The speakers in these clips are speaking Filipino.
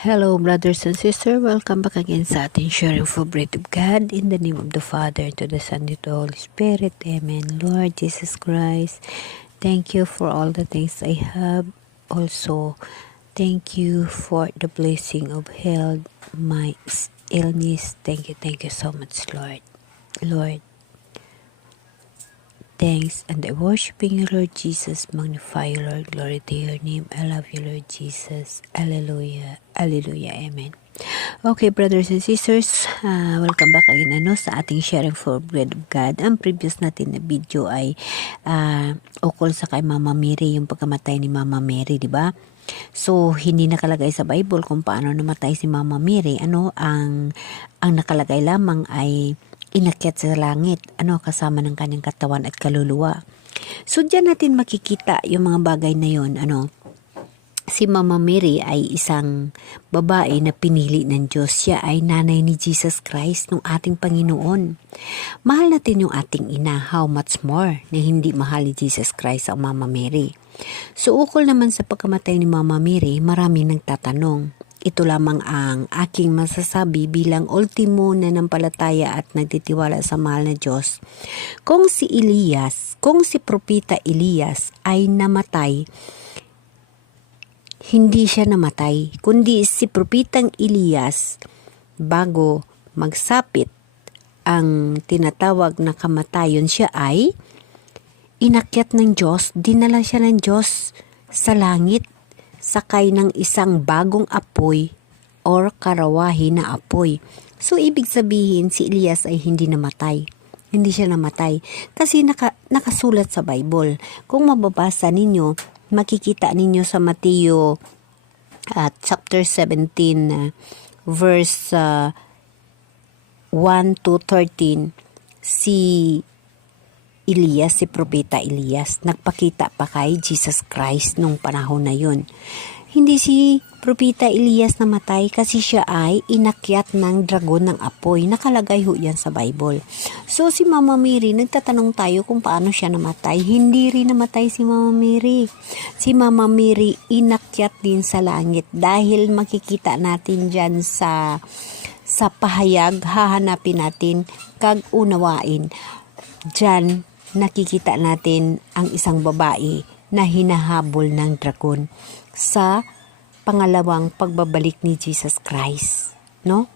Hello brothers and sisters, welcome back again sa ating sharing for bread of God in the name of the Father, to the Son, to the Holy Spirit. Amen. Lord Jesus Christ, thank you for all the things I have. Also, thank you for the blessing of health, my illness. Thank you so much, Lord. Lord, thanks, and I worshiping you, Lord Jesus. Magnify you, Lord. Glory to your name. I love you, Lord Jesus. Hallelujah. Hallelujah. Amen. Okay, brothers and sisters, welcome back again sa ating sharing for bread of God. Ang previous natin na video ay ukol sa kay Mama Mary, yung pagkamatay ni Mama Mary, di ba? So, hindi nakalagay sa Bible kung paano namatay si Mama Mary. Ang nakalagay lamang ay inakyat sa langit, kasama ng kanyang katawan at kaluluwa. So, diyan natin makikita yung mga bagay na yon, Si Mama Mary ay isang babae na pinili ng Diyos. Siya ay nanay ni Jesus Christ, ng ating Panginoon. Mahal natin yung ating ina, how much more na hindi mahal ni Jesus Christ ang Mama Mary. So ukol naman sa pagkamatay ni Mama Mary, maraming nagtatanong. Ito lamang ang aking masasabi bilang ultimo na nampalataya at nagtitiwala sa mahal na Diyos. Kung si Propeta Elias ay namatay, hindi siya namatay, kundi si Propetang Elias bago magsapit ang tinatawag na kamatayon, siya ay inakyat ng Diyos, dinala siya ng Diyos sa langit, sakay ng isang bagong apoy or karawahi na apoy. So ibig sabihin si Elias ay hindi namatay. Hindi siya namatay kasi nakasulat sa Bible. Kung mababasa ninyo, makikita ninyo sa Mateo chapter 17 verse 1 to 13, si Elias, si Propeta Elias, nagpakita pa kay Jesus Christ nung panahon na yun. Hindi si Propeta Elias namatay kasi siya ay inakyat ng dragon ng apoy. Nakalagay ho yan sa Bible. So si Mama Mary, nagtatanong tayo kung paano siya namatay. Hindi rin namatay si Mama Mary. Si Mama Mary inakyat din sa langit dahil makikita natin dyan sa pahayag, hahanapin natin, kag unawain. Dyan nakikita natin ang isang babae na hinahabol ng dragon sa pangalawang pagbabalik ni Jesus Christ, no?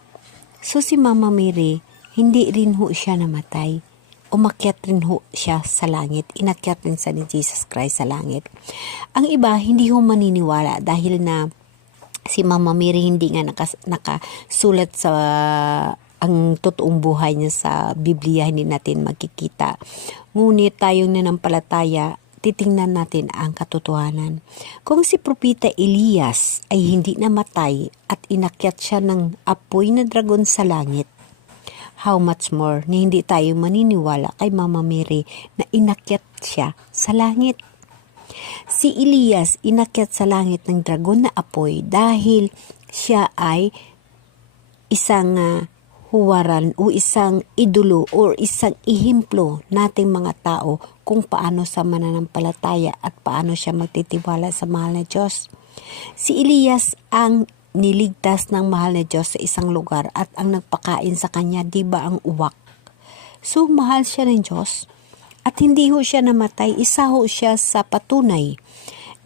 So si Mama Mary, hindi rin ho siya namatay. Umakyat rin ho siya sa langit. Inakyat rin sa ni Jesus Christ sa langit. Ang iba, hindi ho maniniwala dahil na si Mama Mary hindi nga nakasulat sa ang totoong buhay niya sa Biblia, hindi natin makikita. Ngunit tayong nanampalataya, titingnan natin ang katotohanan. Kung si Propeta Elias ay hindi namatay at inakyat siya ng apoy na dragon sa langit, how much more na hindi tayo maniniwala kay Mama Mary na inakyat siya sa langit. Si Elias inakyat sa langit ng dragon na apoy dahil siya ay isang huwaran o isang idolo o isang ihimplo nating mga tao kung paano sa mananampalataya at paano siya magtitiwala sa mahal na Diyos. Si Elias ang niligtas ng mahal na Diyos sa isang lugar at ang nagpakain sa kanya, di ba ang uwak? So mahal siya ng Diyos at hindi ho siya namatay. Isa ho siya sa patunay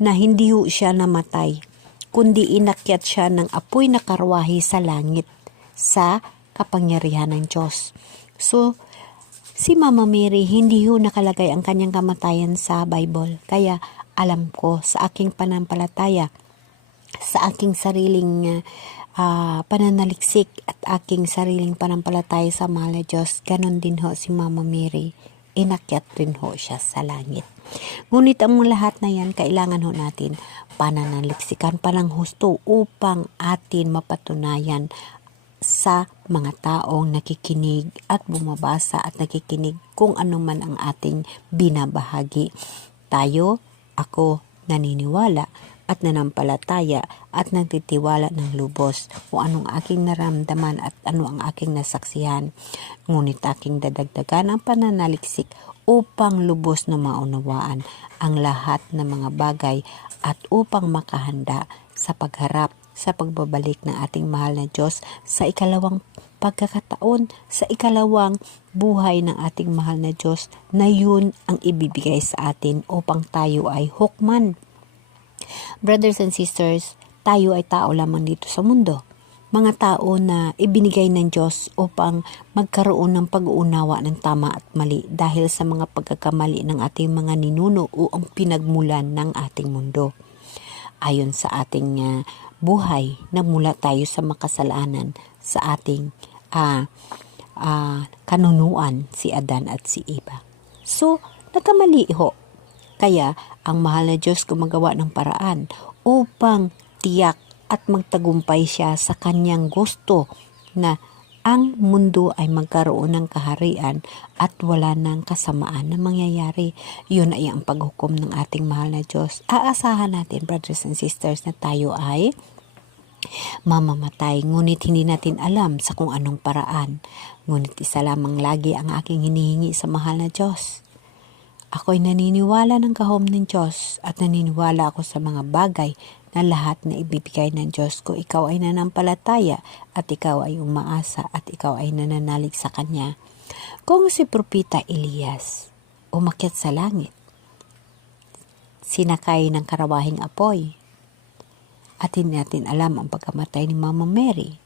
na hindi ho siya namatay, kundi inakyat siya ng apoy na karwahe sa langit sa kapangyarihan ng Diyos. So, si Mama Mary, hindi ho nakalagay ang kanyang kamatayan sa Bible. Kaya, alam ko sa aking panampalataya, sa aking sariling pananaliksik at aking sariling panampalataya sa mahal na Diyos, ganon din ho si Mama Mary. Inakyat rin ho siya sa langit. Ngunit ang lahat na yan, kailangan ho natin pananaliksikan pa ng husto upang atin mapatunayan sa mga taong nakikinig at bumabasa at nakikinig kung ano man ang ating binabahagi. Tayo, ako, naniniwala at nanampalataya at nagtitiwala ng lubos kung anong aking naramdaman at ano ang aking nasaksihan. Ngunit aking dadagdagan ang pananaliksik upang lubos na maunawaan ang lahat ng mga bagay at upang makahanda sa pagharap sa pagbabalik ng ating mahal na Diyos sa ikalawang pagkakataon, sa ikalawang buhay ng ating mahal na Diyos na yun ang ibibigay sa atin upang tayo ay hukman. Brothers and sisters, tayo ay tao lamang dito sa mundo. Mga tao na ibinigay ng Diyos upang magkaroon ng pag-uunawa ng tama at mali dahil sa mga pagkakamali ng ating mga ninuno o ang pinagmulan ng ating mundo. Ayon sa ating buhay, nagmula tayo sa makasalanan sa ating kanunuan, si Adan at si Eva. So, nagkamali ho. Kaya, ang mahal na Diyos gumagawa ng paraan upang tiyak at magtagumpay siya sa kanyang gusto na ang mundo ay magkaroon ng kaharian at wala ng kasamaan na mangyayari. Yun ay ang paghukom ng ating mahal na Diyos. Aasahan natin, brothers and sisters, na tayo ay mamamatay, ngunit hindi natin alam sa kung anong paraan. Ngunit isa lamang lagi ang aking hinihingi sa mahal na Diyos. Ako'y naniniwala ng kahom ng Diyos at naniniwala ako sa mga bagay na lahat na ibibigay ng Diyos ko. Ikaw ay nanampalataya at ikaw ay umaasa at ikaw ay nananalig sa Kanya. Kung si Propeta Elias umakyat sa langit, sinakay ng karawahing apoy, at hindi natin alam ang pagkamatay ni Mama Mary,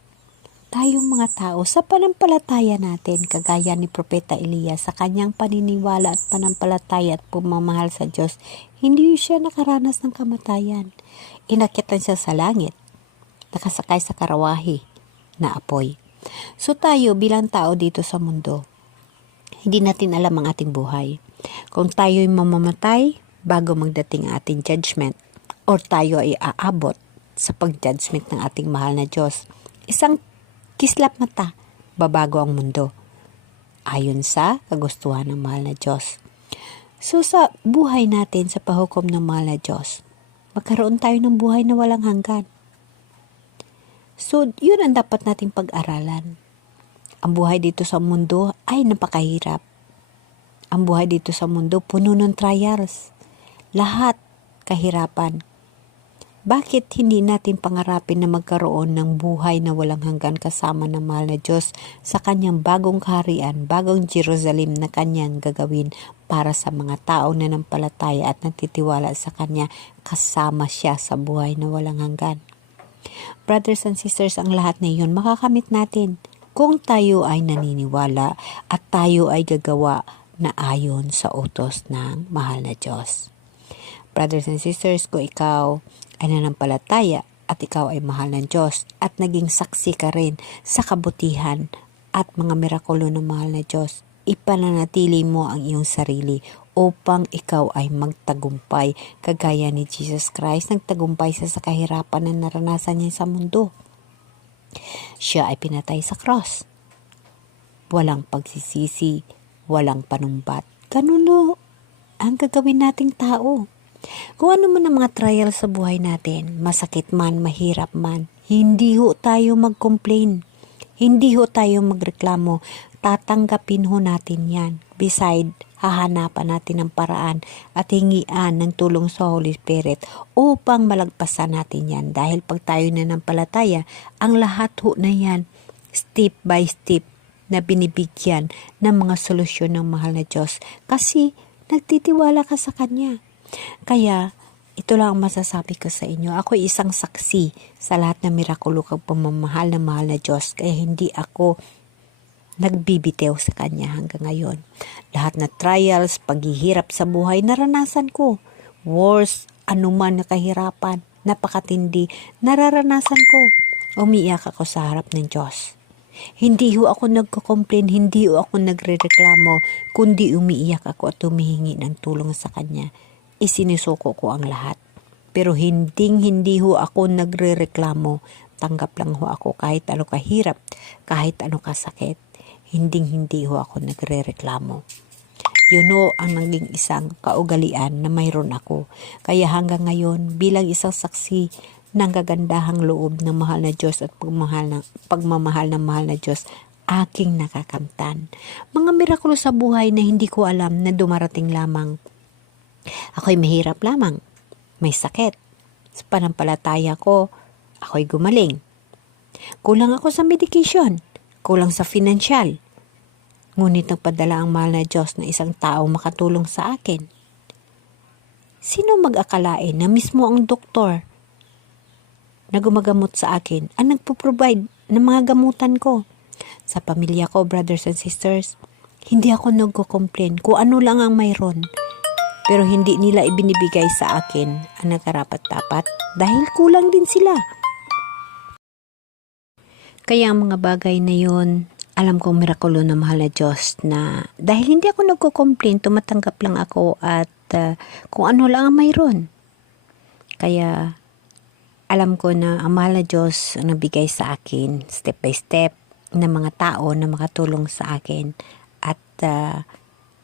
tayong mga tao sa panampalataya natin, kagaya ni Propeta Elias sa kanyang paniniwala at panampalataya at pumamahal sa Diyos, hindi siya nakaranas ng kamatayan. Inakyatan siya sa langit, nakasakay sa karawahi na apoy. So tayo bilang tao dito sa mundo, hindi natin alam ang ating buhay. Kung tayo'y mamamatay bago magdating ang ating judgment, or tayo ay aabot sa pag-judgment ng ating mahal na Diyos, isang kislap mata, babago ang mundo. Ayon sa kagustuhan ng mahal na Diyos. So sa buhay natin, sa pahukom ng mahal na Diyos, magkaroon tayo ng buhay na walang hanggan. So yun ang dapat nating pag-aralan. Ang buhay dito sa mundo ay napakahirap. Ang buhay dito sa mundo puno ng trials. Lahat kahirapan. Bakit hindi natin pangarapin na magkaroon ng buhay na walang hanggan kasama ng mahal na Diyos sa kanyang bagong kaharian, bagong Jerusalem na kanyang gagawin para sa mga tao na nampalataya at nagtitiwala sa kanya, kasama siya sa buhay na walang hanggan? Brothers and sisters, ang lahat na iyon makakamit natin kung tayo ay naniniwala at tayo ay gagawa na ayon sa utos ng mahal na Diyos. Brothers and sisters, kung ikaw ay nanampalataya at ikaw ay mahal ng Diyos at naging saksi ka rin sa kabutihan at mga mirakulo ng mahal na Diyos, ipananatili mo ang iyong sarili upang ikaw ay magtagumpay kagaya ni Jesus Christ. Nagtagumpay sa kahirapan na naranasan niya sa mundo. Siya ay pinatay sa cross. Walang pagsisisi, walang panumbat. Ganun ang gagawin nating tao. Kung ano man ang mga trial sa buhay natin, masakit man, mahirap man, hindi ho tayo mag-complain. Hindi ho tayo magreklamo. Tatanggapin ho natin yan. Beside, hahanapan natin ng paraan at hingian ng tulong sa Holy Spirit upang malagpasan natin yan. Dahil pag tayo nanampalataya, ang lahat ho na yan, step by step, na binibigyan ng mga solusyon ng mahal na Diyos. Kasi nagtitiwala ka sa Kanya. Kaya, ito lang ang masasabi ko sa inyo. Ako ay isang saksi sa lahat ng mirakulo kag pamamahal ng mahal na Diyos. Kaya hindi ako nagbibitew sa Kanya hanggang ngayon. Lahat na trials, paghihirap sa buhay, naranasan ko. Worst, anuman na kahirapan, napakatindi, nararanasan ko. Umiiyak ako sa harap ng Diyos. Hindi ho ako nagko-complain, hindi ho ako nagrereklamo, kundi umiiyak ako at humihingi ng tulong sa Kanya. Isinusuko ko ang lahat. Pero hindi ho ako nagrereklamo. Tanggap lang ho ako kahit ano kahirap, kahit ano kasakit. Hindi ho ako nagrereklamo. Yun ho ang naging isang kaugalian na mayroon ako. Kaya hanggang ngayon, bilang isang saksi ng kagandahang loob ng mahal na Diyos at pagmamahal ng mahal na Diyos, aking nakakamtan. Mga mirakulo sa buhay na hindi ko alam na dumarating lamang. Ako'y mahirap lamang, may sakit. Sa panampalataya ko, ako'y gumaling. Kulang ako sa medication, kulang sa financial. Ngunit nagpadala ang mahal na Diyos na isang tao makatulong sa akin. Sino mag-akalain na mismo ang doktor na gumagamot sa akin ang nagpo-provide ng mga gamutan ko? Sa pamilya ko, brothers and sisters, hindi ako nagko-complain kung ano lang ang mayroon. Pero hindi nila ibinibigay sa akin ang nakarapat-dapat dahil kulang din sila. Kaya ang mga bagay na yun, alam kong mirakulo na mahal na Diyos na dahil hindi ako nagko-complain, tumatanggap lang ako at kung ano lang ang mayroon. Kaya alam ko na ang mahal na Diyos ang nabigay sa akin step by step na mga tao na makatulong sa akin at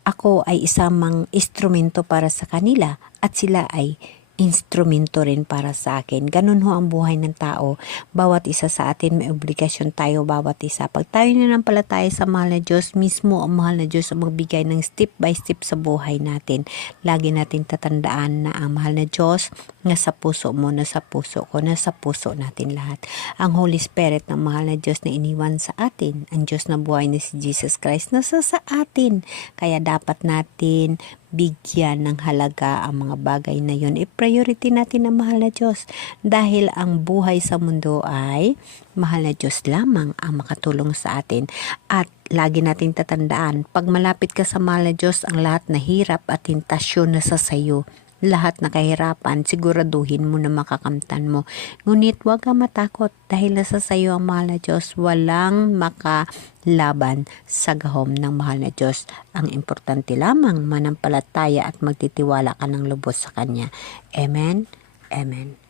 ako ay isang instrumento para sa kanila at sila ay instrumento rin para sa akin. Ganun ho ang buhay ng tao. Bawat isa sa atin may obligasyon tayo, bawat isa. Pag tayo nanampalataya sa mahal na Diyos, mismo ang mahal na Diyos ang magbigay ng step by step sa buhay natin. Lagi natin tatandaan na ang mahal na Diyos nasa puso mo, nasa puso ko, nasa puso natin lahat. Ang Holy Spirit ng mahal na Diyos na iniwan sa atin, ang Diyos na buhay na si Jesus Christ, nasa sa atin. Kaya dapat natin bigyan ng halaga ang mga bagay na yun. I-priority natin ang mahal na Diyos dahil ang buhay sa mundo ay mahal na Diyos lamang ang makatulong sa atin. At lagi nating tatandaan, pag malapit ka sa mahal na Diyos, ang lahat na hirap at tentasyon na sa sayo, lahat na kahirapan, siguraduhin mo na makakamtan mo. Ngunit huwag kang matakot dahil nasa sayo ang mahal na Diyos. Walang makalaban sa gahom ng mahal na Diyos. Ang importante lamang manampalataya at magtitiwala ka ng lubos sa Kanya. Amen? Amen.